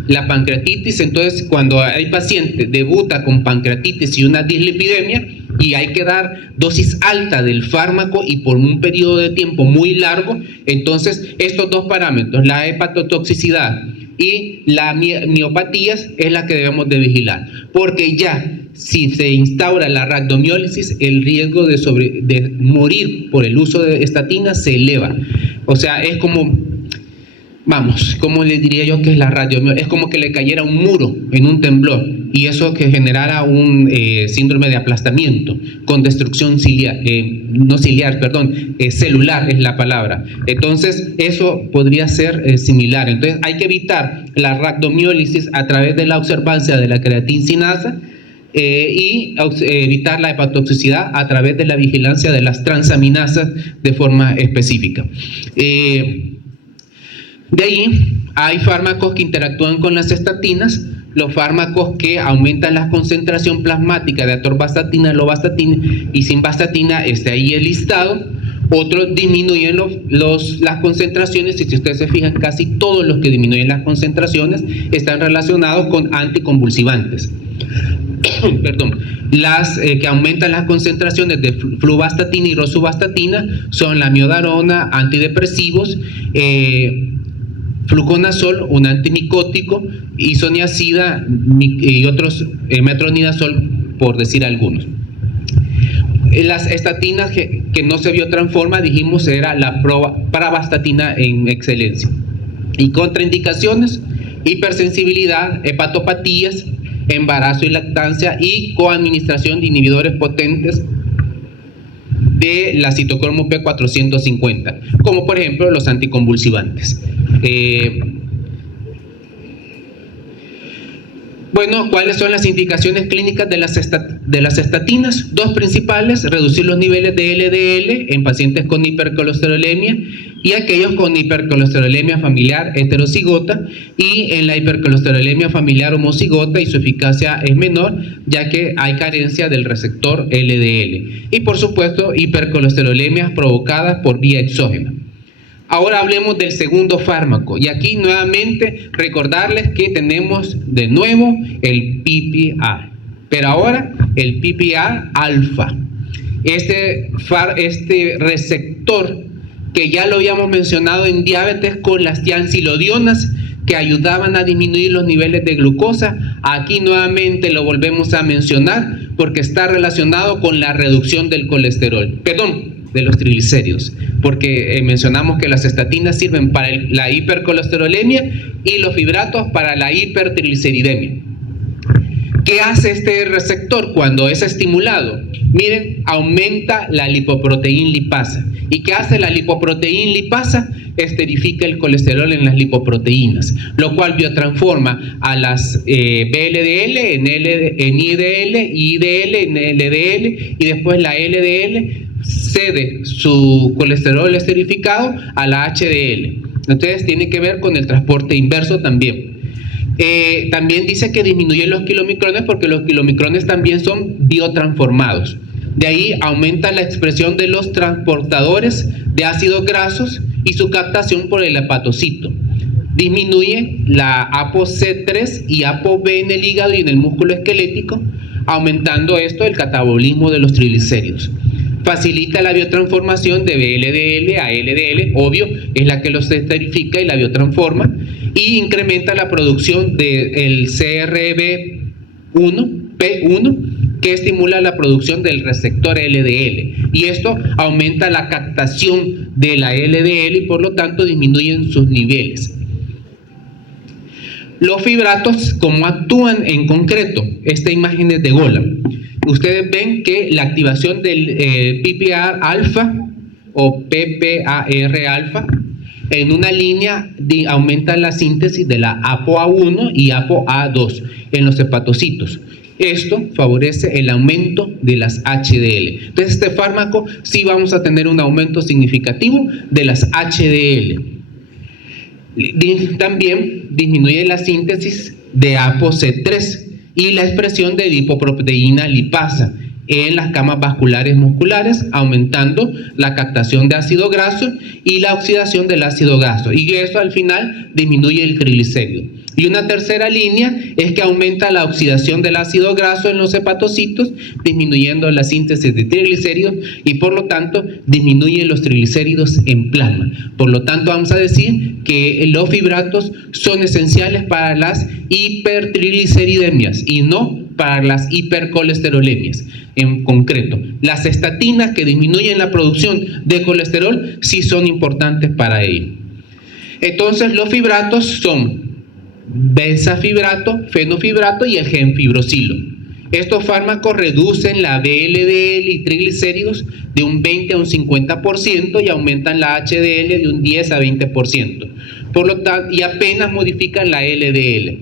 la pancreatitis. Entonces, cuando hay paciente debuta con pancreatitis y una dislipidemia y hay que dar dosis alta del fármaco y por un periodo de tiempo muy largo, entonces estos dos parámetros, la hepatotoxicidad y la miopatías, es la que debemos de vigilar, porque ya si se instaura la rhabdomiólisis, el riesgo de morir por el uso de estatinas se eleva. O sea, es como, vamos, ¿cómo le diría yo que es la rhabdomiólisis? Es como que le cayera un muro en un temblor y eso que generara un síndrome de aplastamiento con destrucción celular es la palabra. Entonces, eso podría ser similar. Entonces, hay que evitar la rhabdomiólisis a través de la observancia de la creatincinasa y evitar la hepatotoxicidad a través de la vigilancia de las transaminasas de forma específica. De ahí hay fármacos que interactúan con las estatinas, los fármacos que aumentan la concentración plasmática de atorvastatina, lovastatina y simvastatina, está ahí el listado. Otros disminuyen las concentraciones, y si ustedes se fijan, casi todos los que disminuyen las concentraciones están relacionados con anticonvulsivantes. Perdón. Las que aumentan las concentraciones de fluvastatina y rosuvastatina son la miodarona, antidepresivos, fluconazol, un antimicótico, isoniazida y otros, metronidazol, por decir algunos. Las estatinas que no se vio otra forma, dijimos, era la pravastatina en excelencia. Y contraindicaciones: hipersensibilidad, hepatopatías, embarazo y lactancia y coadministración de inhibidores potentes de la citocromo P450, como por ejemplo los anticonvulsivantes. Bueno, ¿cuáles son las indicaciones clínicas de las estatinas? Dos principales: reducir los niveles de LDL en pacientes con hipercolesterolemia y aquellos con hipercolesterolemia familiar heterocigota, y en la hipercolesterolemia familiar homocigota y su eficacia es menor, ya que hay carencia del receptor LDL. Y por supuesto, hipercolesterolemias provocadas por vía exógena. Ahora hablemos del segundo fármaco, y aquí nuevamente recordarles que tenemos de nuevo el PPA, pero ahora el PPA alfa. Este receptor que ya lo habíamos mencionado en diabetes con las tiansilodionas, que ayudaban a disminuir los niveles de glucosa, aquí nuevamente lo volvemos a mencionar porque está relacionado con la reducción del colesterol, de los triglicéridos, porque mencionamos que las estatinas sirven para la hipercolesterolemia y los fibratos para la hipertrigliceridemia. ¿Qué hace este receptor cuando es estimulado? Miren, aumenta la lipoproteína lipasa. ¿Y qué hace la lipoproteína lipasa? Esterifica el colesterol en las lipoproteínas, lo cual biotransforma a las VLDL en IDL, IDL en LDL, y después la LDL cede su colesterol esterificado a la HDL. Entonces tiene que ver con el transporte inverso también. También dice que disminuye los kilomicrones porque los kilomicrones también son biotransformados. De ahí aumenta la expresión de los transportadores de ácidos grasos y su captación por el hepatocito. Disminuye la ApoC3 y ApoB en el hígado y en el músculo esquelético, aumentando esto el catabolismo de los triglicéridos. Facilita la biotransformación de VLDL a LDL, obvio, es la que los esterifica y la biotransforma, y incrementa la producción del CRB1, que estimula la producción del receptor LDL, y esto aumenta la captación de la LDL y por lo tanto disminuyen sus niveles. Los fibratos, ¿cómo actúan en concreto? Esta imagen es de Golan. Ustedes ven que la activación del PPAR alfa o PPAR alfa en una línea aumenta la síntesis de la ApoA1 y ApoA2 en los hepatocitos. Esto favorece el aumento de las HDL. Entonces, este fármaco sí vamos a tener un aumento significativo de las HDL. También disminuye la síntesis de ApoC3 y la expresión de lipoproteína lipasa en las camas vasculares musculares, aumentando la captación de ácido graso y la oxidación del ácido graso, y eso al final disminuye el triglicérido. Y una tercera línea es que aumenta la oxidación del ácido graso en los hepatocitos, disminuyendo la síntesis de triglicéridos y por lo tanto disminuye los triglicéridos en plasma. Por lo tanto vamos a decir que los fibratos son esenciales para las hipertrigliceridemias y no para las hipercolesterolemias. En concreto, las estatinas que disminuyen la producción de colesterol sí son importantes para ello. Entonces los fibratos son bezafibrato, fenofibrato y el genfibrosilo. Estos fármacos reducen la VLDL y triglicéridos de un 20 a un 50% y aumentan la HDL de un 10 a 20%. Por lo tanto, y apenas modifican la LDL.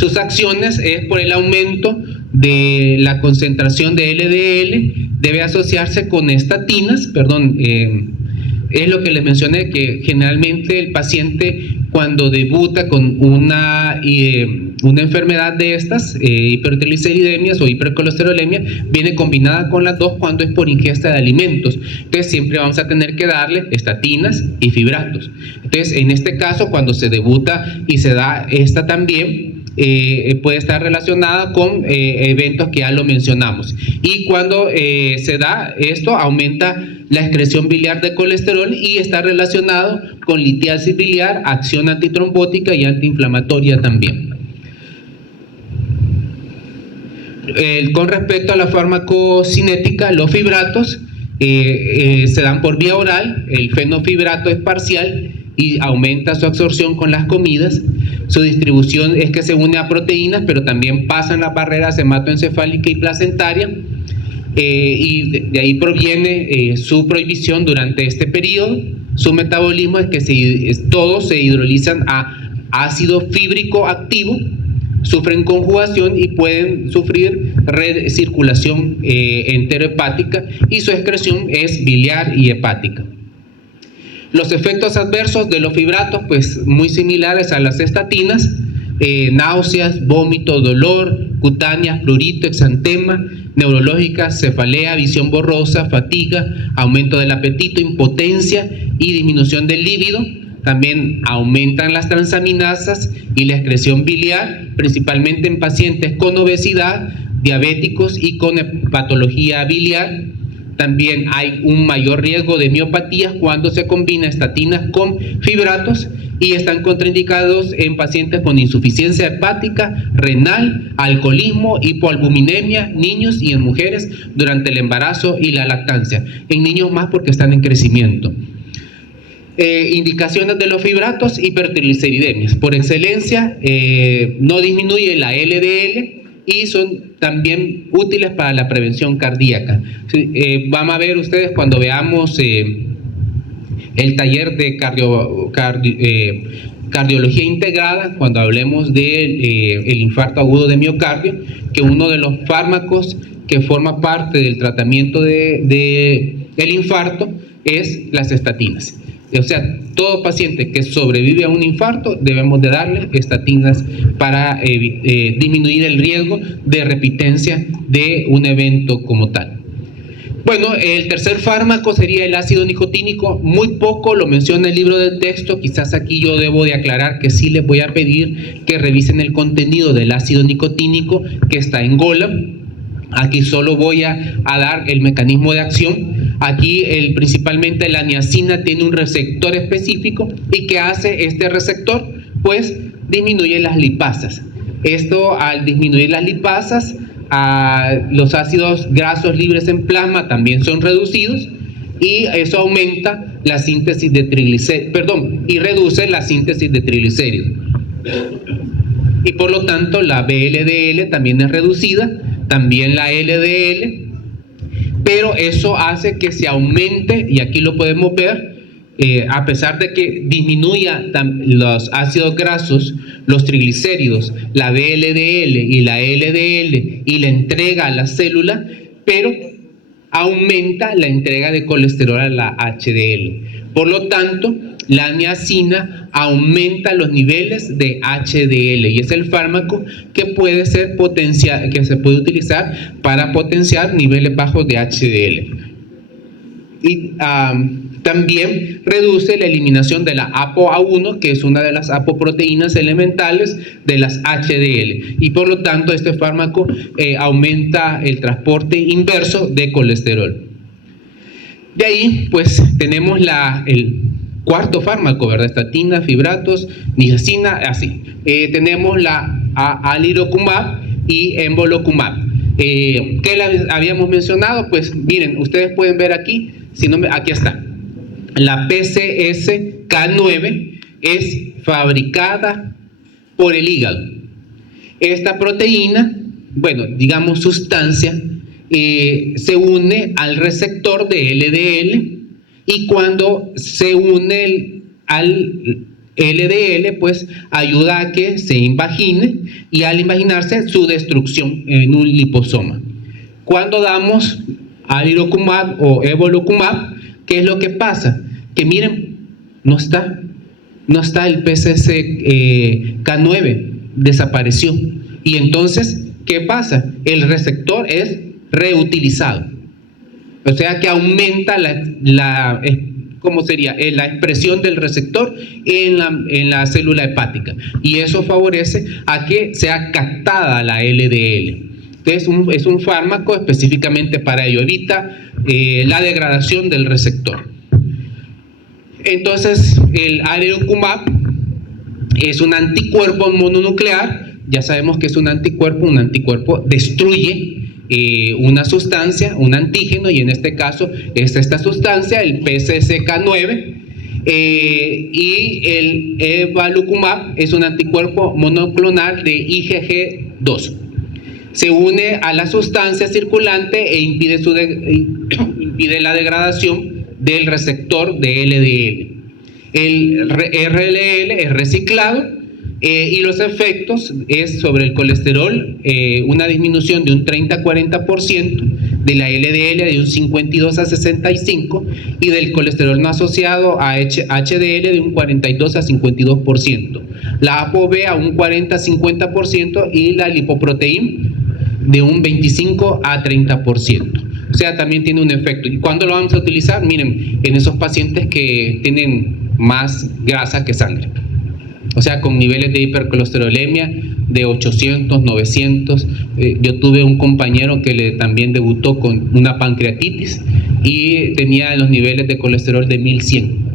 Sus acciones es por el aumento de la concentración de LDL, debe asociarse con estatinas, es lo que les mencioné, que generalmente el paciente cuando debuta con una enfermedad de estas, hipertrigliceridemias o hipercolesterolemias, viene combinada con las dos cuando es por ingesta de alimentos. Entonces siempre vamos a tener que darle estatinas y fibratos. Entonces en este caso cuando se debuta y se da esta también, puede estar relacionada con eventos que ya lo mencionamos. Y cuando se da esto, aumenta la excreción biliar de colesterol y está relacionado con litiasis biliar, acción antitrombótica y antiinflamatoria también. Con respecto a la farmacocinética, los fibratos se dan por vía oral. El fenofibrato es parcial y aumenta su absorción con las comidas. Su distribución es que se une a proteínas, pero también pasan las barreras hematoencefálica y placentaria, y de ahí proviene su prohibición durante este periodo. Su metabolismo es que todos se hidrolizan a ácido fíbrico activo, sufren conjugación y pueden sufrir recirculación enterohepática, y su excreción es biliar y hepática. Los efectos adversos de los fibratos, pues muy similares a las estatinas: náuseas, vómito, dolor, cutáneas, prurito, exantema, neurológicas, cefalea, visión borrosa, fatiga, aumento del apetito, impotencia y disminución del líbido. También aumentan las transaminasas y la excreción biliar, principalmente en pacientes con obesidad, diabéticos y con patología biliar. También hay un mayor riesgo de miopatías cuando se combina estatinas con fibratos, y están contraindicados en pacientes con insuficiencia hepática, renal, alcoholismo, hipoalbuminemia, niños y en mujeres durante el embarazo y la lactancia. En niños más porque están en crecimiento. Indicaciones de los fibratos: hipertrigliceridemias. Por excelencia, no disminuye la LDL y son también útiles para la prevención cardíaca. Vamos a ver ustedes cuando veamos el taller de cardiología integrada, cuando hablemos del infarto agudo de miocardio, que uno de los fármacos que forma parte del tratamiento del infarto es las estatinas. O sea, todo paciente que sobrevive a un infarto debemos de darle estatinas para disminuir el riesgo de repitencia de un evento como tal. Bueno, el tercer fármaco sería el ácido nicotínico. Muy poco lo menciona el libro de texto. Quizás aquí yo debo de aclarar que sí les voy a pedir que revisen el contenido del ácido nicotínico que está en Gola. Aquí solo voy a dar el mecanismo de acción. Aquí principalmente la niacina tiene un receptor específico, y ¿qué hace este receptor? Pues disminuye las lipasas. Esto, al disminuir las lipasas, los ácidos grasos libres en plasma también son reducidos, y eso aumenta la síntesis de triglicéridos, y reduce la síntesis de triglicéridos. Y por lo tanto la VLDL también es reducida, también la LDL, pero eso hace que se aumente, y aquí lo podemos ver, a pesar de que disminuya los ácidos grasos, los triglicéridos, la VLDL y la LDL, y la entrega a la célula, pero aumenta la entrega de colesterol a la HDL. Por lo tanto, la niacina aumenta los niveles de HDL y es el fármaco que puede ser que se puede utilizar para potenciar niveles bajos de HDL. Y también reduce la eliminación de la ApoA1, que es una de las apoproteínas elementales de las HDL, y por lo tanto este fármaco aumenta el transporte inverso de colesterol. De ahí pues tenemos el cuarto fármaco, ¿verdad? Estatina, fibratos, niacina, así. Tenemos la alirocumab y envolocumab. ¿Qué habíamos mencionado? Pues miren, ustedes pueden ver aquí, aquí está. La PCSK9 es fabricada por el hígado. Esta proteína, bueno, digamos sustancia, se une al receptor de LDL y cuando se une al LDL, pues ayuda a que se invagine y al invaginarse su destrucción en un liposoma. Cuando damos alirocumab o evolocumab, ¿qué es lo que pasa? Que miren, no está el PCSK9, desapareció. Y entonces, ¿qué pasa? El receptor es reutilizado. O sea que aumenta la expresión del receptor en la célula hepática. Y eso favorece a que sea captada la LDL. Entonces es un fármaco específicamente para ello. Evita la degradación del receptor. Entonces el alirocumab es un anticuerpo mononuclear. Ya sabemos que es un anticuerpo destruye una sustancia, un antígeno, y en este caso es esta sustancia, el PCSK9, y el evolocumab es un anticuerpo monoclonal de IgG2. Se une a la sustancia circulante e impide la degradación del receptor de LDL. El RLL es reciclado y los efectos es sobre el colesterol, una disminución de un 30-40%, de la LDL de un 52 a 65% y del colesterol no asociado a HDL de un 42 a 52%, la ApoB a un 40-50% y la lipoproteína de un 25 a 30%. O sea, también tiene un efecto. ¿Y cuándo lo vamos a utilizar? Miren, en esos pacientes que tienen más grasa que sangre. O sea, con niveles de hipercolesterolemia de 800, 900. Yo tuve un compañero que también debutó con una pancreatitis y tenía los niveles de colesterol de 1100.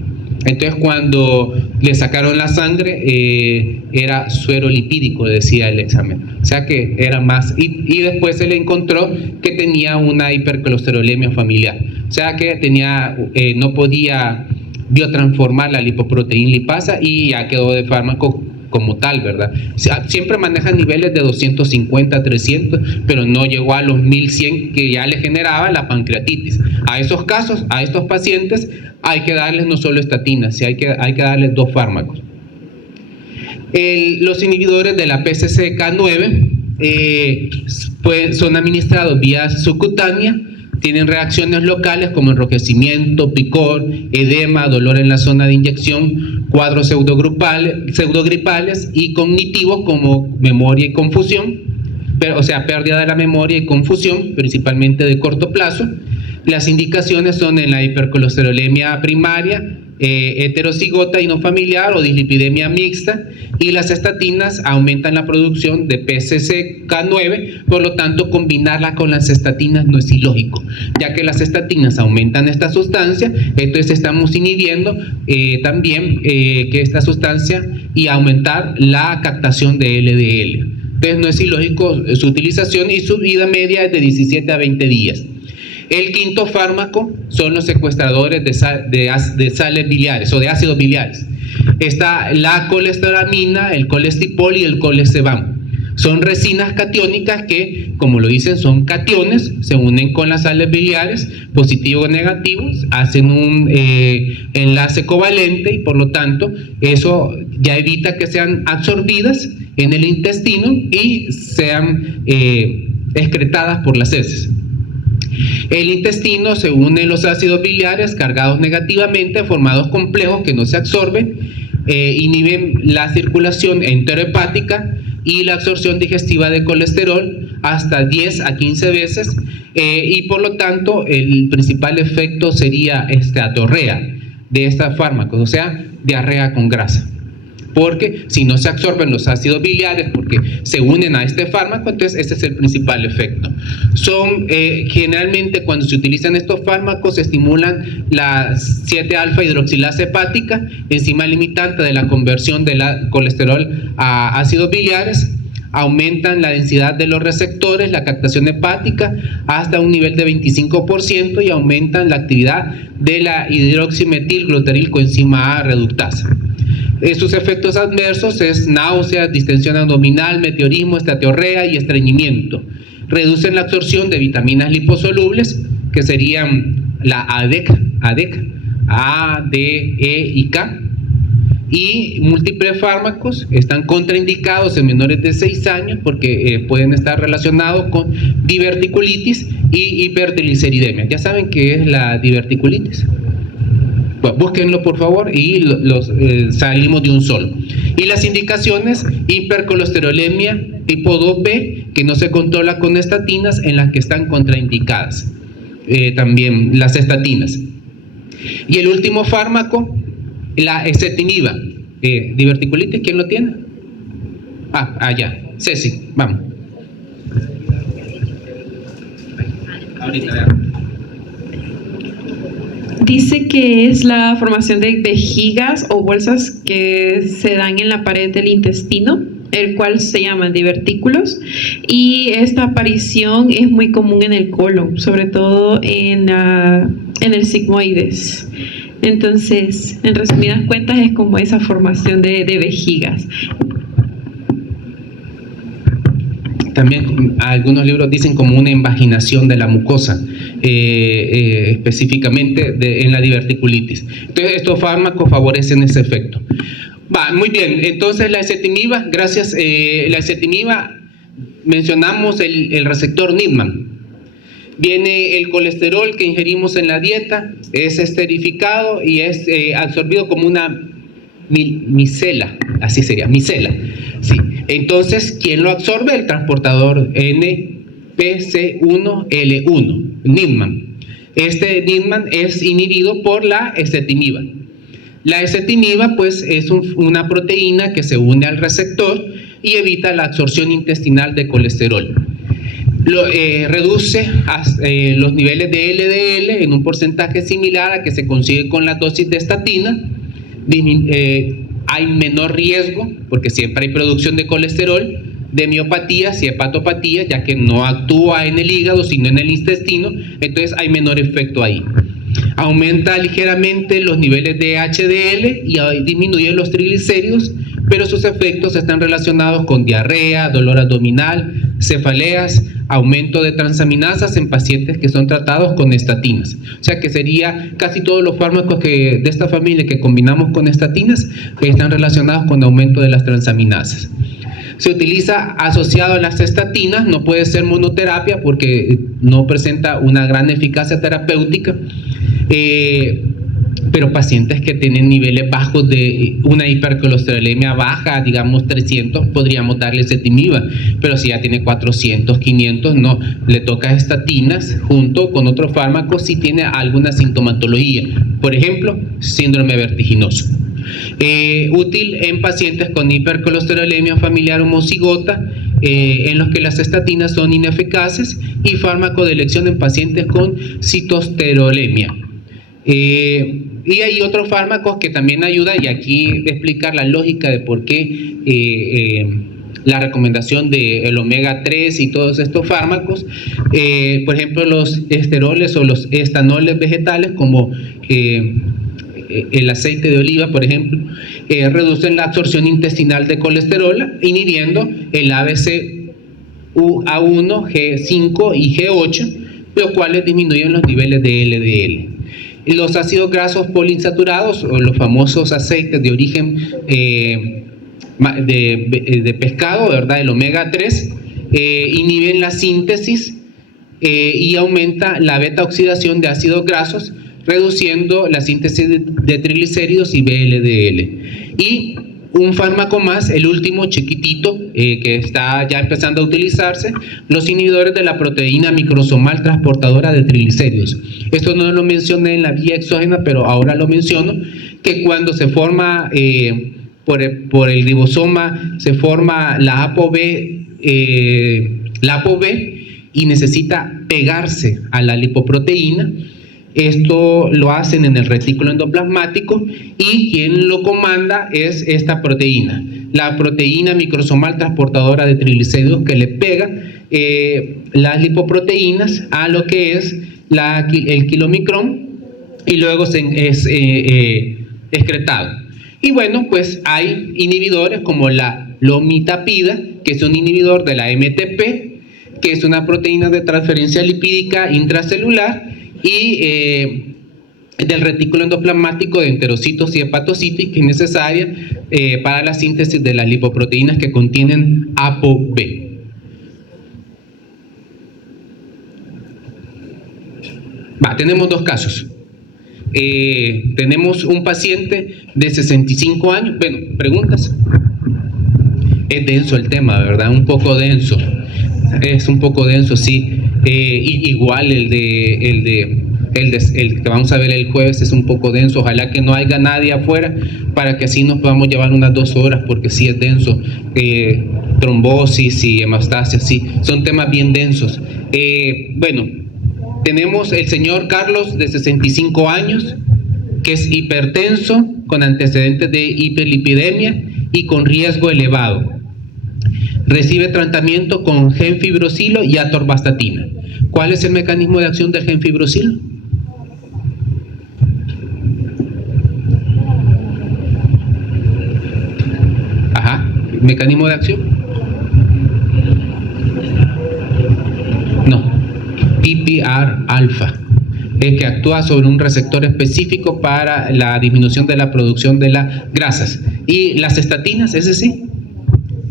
Entonces, cuando le sacaron la sangre, era suero lipídico, decía el examen. O sea que era más. Y después se le encontró que tenía una hipercolesterolemia familiar. O sea que no podía biotransformar la lipoproteína lipasa y ya quedó de fármaco como tal, ¿verdad? Siempre maneja niveles de 250, 300, pero no llegó a los 1100 que ya le generaba la pancreatitis. A esos casos, a estos pacientes, hay que darles no solo estatinas, sino hay que darles dos fármacos. Los inhibidores de la PCSK9 son administrados vía subcutánea. Tienen reacciones locales como enrojecimiento, picor, edema, dolor en la zona de inyección, cuadros pseudogripales y cognitivos como memoria y confusión, o sea, pérdida de la memoria y confusión, principalmente de corto plazo. Las indicaciones son en la hipercolesterolemia primaria, heterocigota y no familiar o dislipidemia mixta, y las estatinas aumentan la producción de PCSK9, por lo tanto combinarla con las estatinas no es ilógico, ya que las estatinas aumentan esta sustancia, entonces estamos inhibiendo también que esta sustancia y aumentar la captación de LDL. Entonces no es ilógico su utilización y su vida media es de 17 a 20 días. El quinto fármaco son los secuestradores de sales biliares o de ácidos biliares. Está la colesteramina, el colestipol y el colestebam. Son resinas catiónicas que, como lo dicen, son cationes, se unen con las sales biliares, positivos o negativos, hacen un enlace covalente y por lo tanto eso ya evita que sean absorbidas en el intestino y sean excretadas por las heces. El intestino se une los ácidos biliares cargados negativamente, formados complejos que no se absorben, inhiben la circulación enterohepática y la absorción digestiva de colesterol hasta 10 a 15 veces, y por lo tanto el principal efecto sería atorrea de estos fármacos, o sea, diarrea con grasa. Porque si no se absorben los ácidos biliares porque se unen a este fármaco, entonces ese es el principal efecto. Generalmente cuando se utilizan estos fármacos se estimulan la 7-alfa hidroxilasa hepática, enzima limitante de la conversión de la colesterol a ácidos biliares, aumentan la densidad de los receptores, la captación hepática hasta un nivel de 25% y aumentan la actividad de la hidroximetilglutaril coenzima A reductasa. Sus efectos adversos es náusea, distensión abdominal, meteorismo, estateorrea y estreñimiento. Reducen la absorción de vitaminas liposolubles, que serían la ADEC, A, D, E y K. Y múltiples fármacos están contraindicados en menores de 6 años porque pueden estar relacionados con diverticulitis y hipertrigliceridemia. ¿Ya saben qué es la diverticulitis? Bueno, búsquenlo por favor y salimos de un solo. Y las indicaciones: hipercolesterolemia tipo 2B, que no se controla con estatinas, en las que están contraindicadas también las estatinas. Y el último fármaco, la ezetimiba. ¿Diverticulitis quién lo tiene? Ya, Ceci, vamos. Ahorita veamos. Dice que es la formación de vejigas o bolsas que se dan en la pared del intestino, el cual se llaman divertículos, y esta aparición es muy común en el colon, sobre todo en el sigmoides. Entonces, en resumidas cuentas, es como esa formación de vejigas. También algunos libros dicen como una invaginación de la mucosa, específicamente en la diverticulitis. Entonces estos fármacos favorecen ese efecto. Muy bien, entonces la ezetimiba, gracias, la ezetimiba, mencionamos el receptor Nidman. Viene el colesterol que ingerimos en la dieta, es esterificado y es absorbido como una micela, así sería, micela. Sí. Entonces, ¿quién lo absorbe? El transportador NPC1L1, Nidman. Este Nidman es inhibido por la ezetimiba. La ezetimiba, pues, es una proteína que se une al receptor y evita la absorción intestinal de colesterol. Reduce los niveles de LDL en un porcentaje similar a que se consigue con la dosis de estatina. Hay menor riesgo, porque siempre hay producción de colesterol, de miopatías y hepatopatías, ya que no actúa en el hígado, sino en el intestino, entonces hay menor efecto ahí. Aumenta ligeramente los niveles de HDL y disminuye los triglicéridos, pero sus efectos están relacionados con diarrea, dolor abdominal, cefaleas, aumento de transaminasas en pacientes que son tratados con estatinas. O sea que sería casi todos los fármacos de esta familia que combinamos con estatinas que están relacionados con aumento de las transaminasas. Se utiliza asociado a las estatinas, no puede ser monoterapia porque no presenta una gran eficacia terapéutica, pero pacientes que tienen niveles bajos de una hipercolesterolemia baja, digamos 300, podríamos darle ezetimiba, pero si ya tiene 400, 500, no, le toca estatinas junto con otros fármacos si tiene alguna sintomatología, por ejemplo, síndrome vertiginoso. Útil en pacientes con hipercolesterolemia familiar homocigota, en los que las estatinas son ineficaces, y fármaco de elección en pacientes con citosterolemia. Y hay otros fármacos que también ayudan, y aquí explicar la lógica de por qué la recomendación del omega 3 y todos estos fármacos, por ejemplo los esteroles o los estanoles vegetales como el aceite de oliva, por ejemplo, reducen la absorción intestinal de colesterol, inhibiendo el ABC A1, G5 y G8, los cuales disminuyen los niveles de LDL. Los ácidos grasos poliinsaturados, o los famosos aceites de origen de pescado, ¿verdad? El omega 3, inhiben la síntesis y aumenta la beta oxidación de ácidos grasos, reduciendo la síntesis de triglicéridos y VLDL. Y un fármaco más, el último chiquitito, que está ya empezando a utilizarse, los inhibidores de la proteína microsomal transportadora de triglicéridos. Esto no lo mencioné en la vía exógena, pero ahora lo menciono, que cuando se forma por el ribosoma, se forma la ApoB y necesita pegarse a la lipoproteína. Esto lo hacen en el retículo endoplasmático y quien lo comanda es esta proteína, la proteína microsomal transportadora de triglicéridos, que le pega las lipoproteínas a lo que es el kilomicrón y luego es excretado. Y bueno, pues hay inhibidores como la lomitapida, que es un inhibidor de la MTP, que es una proteína de transferencia lipídica intracelular, y del retículo endoplasmático de enterocitos y hepatocitos, que es necesaria para la síntesis de las lipoproteínas que contienen ApoB. Tenemos dos casos. Tenemos un paciente de 65 años. Bueno, preguntas. Es denso el tema, ¿verdad? Un poco denso. Es un poco denso, sí. Igual el que vamos a ver el jueves es un poco denso. Ojalá que no haya nadie afuera para que así nos podamos llevar unas 2 horas, porque sí es denso. Trombosis y hemostasia, sí, son temas bien densos. Bueno, tenemos el señor Carlos, de 65 años, que es hipertenso, con antecedentes de hiperlipidemia y con riesgo elevado. Recibe tratamiento con gemfibrosilo y atorvastatina. ¿Cuál es el mecanismo de acción del gemfibrosilo? ¿Mecanismo de acción? No. PPR alfa. Es que actúa sobre un receptor específico para la disminución de la producción de las grasas. ¿Y las estatinas? ¿Ese sí?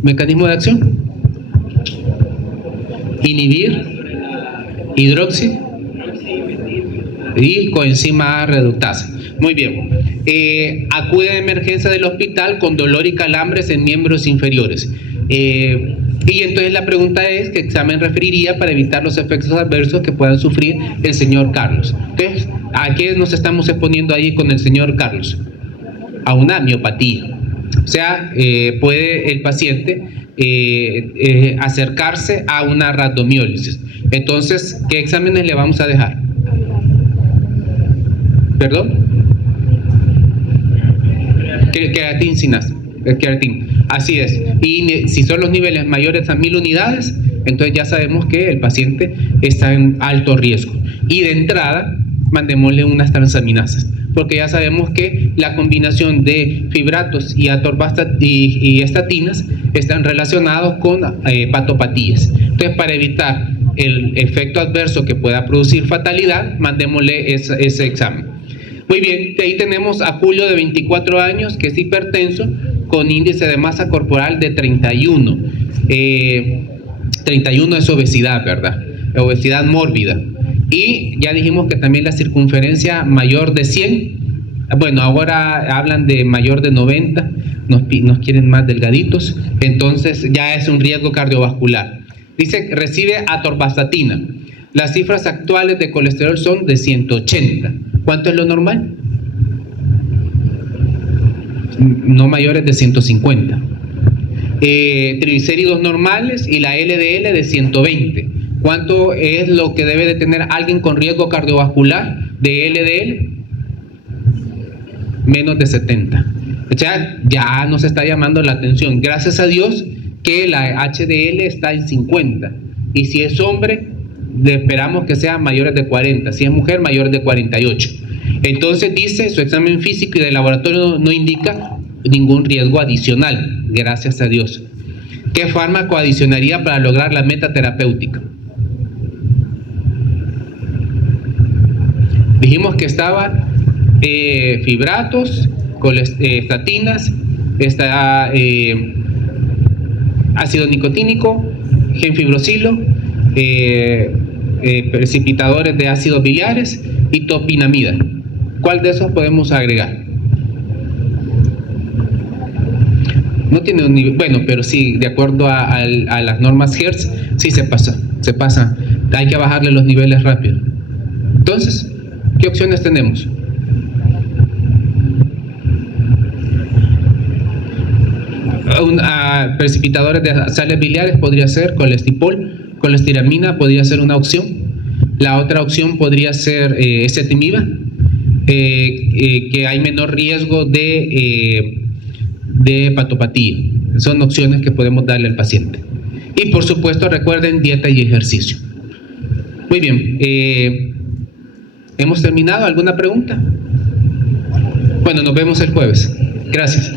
¿Mecanismo de acción? Inhibir hidroxi y coenzima A reductasa. Muy bien. Acude a emergencia del hospital con dolor y calambres en miembros inferiores. Y entonces la pregunta es: ¿qué examen referiría para evitar los efectos adversos que puedan sufrir el señor Carlos? Entonces, ¿a qué nos estamos exponiendo ahí con el señor Carlos? A una miopatía. O sea, puede el paciente acercarse a una rhabdomiólisis. Entonces, ¿qué exámenes le vamos a dejar? ¿Perdón? Queratin sinasa. Queratin. Así es. Y si son los niveles mayores a 1000 unidades, entonces ya sabemos que el paciente está en alto riesgo. Y de entrada, mandémosle unas transaminasas, porque ya sabemos que la combinación de fibratos y estatinas están relacionados con hepatopatías. Entonces, para evitar el efecto adverso que pueda producir fatalidad, mandémosle ese examen. Muy bien, de ahí tenemos a Julio, de 24 años, que es hipertenso, con índice de masa corporal de 31. 31 es obesidad, ¿verdad? Obesidad mórbida. Y ya dijimos que también la circunferencia mayor de 100. Bueno, ahora hablan de mayor de 90, nos quieren más delgaditos, entonces ya es un riesgo cardiovascular. Dice que recibe atorvastatina. Las cifras actuales de colesterol son de 180. ¿Cuánto es lo normal? No mayores de 150. Triglicéridos normales y la LDL de 120. ¿Cuánto es lo que debe de tener alguien con riesgo cardiovascular de LDL? Menos de 70. O sea, ya nos está llamando la atención. Gracias a Dios que la HDL está en 50. Y si es hombre, esperamos que sea mayores de 40. Si es mujer, mayores de 48. Entonces dice, su examen físico y de laboratorio no indica ningún riesgo adicional. Gracias a Dios. ¿Qué fármaco adicionaría para lograr la meta terapéutica? Dijimos que estaba fibratos, estatinas, ácido nicotínico, gemfibrosilo, precipitadores de ácidos biliares y topinamida. ¿Cuál de esos podemos agregar? No tiene un nivel, bueno, pero sí, de acuerdo a las normas Hertz, sí se pasa. Hay que bajarle los niveles rápido. Entonces, ¿qué opciones tenemos? Precipitadores de sales biliares podría ser colestipol, colestiramina podría ser una opción. La otra opción podría ser ezetimiba, que hay menor riesgo de hepatopatía. Son opciones que podemos darle al paciente. Y por supuesto, recuerden dieta y ejercicio. Muy bien. ¿Hemos terminado? ¿Alguna pregunta? Bueno, nos vemos el jueves. Gracias.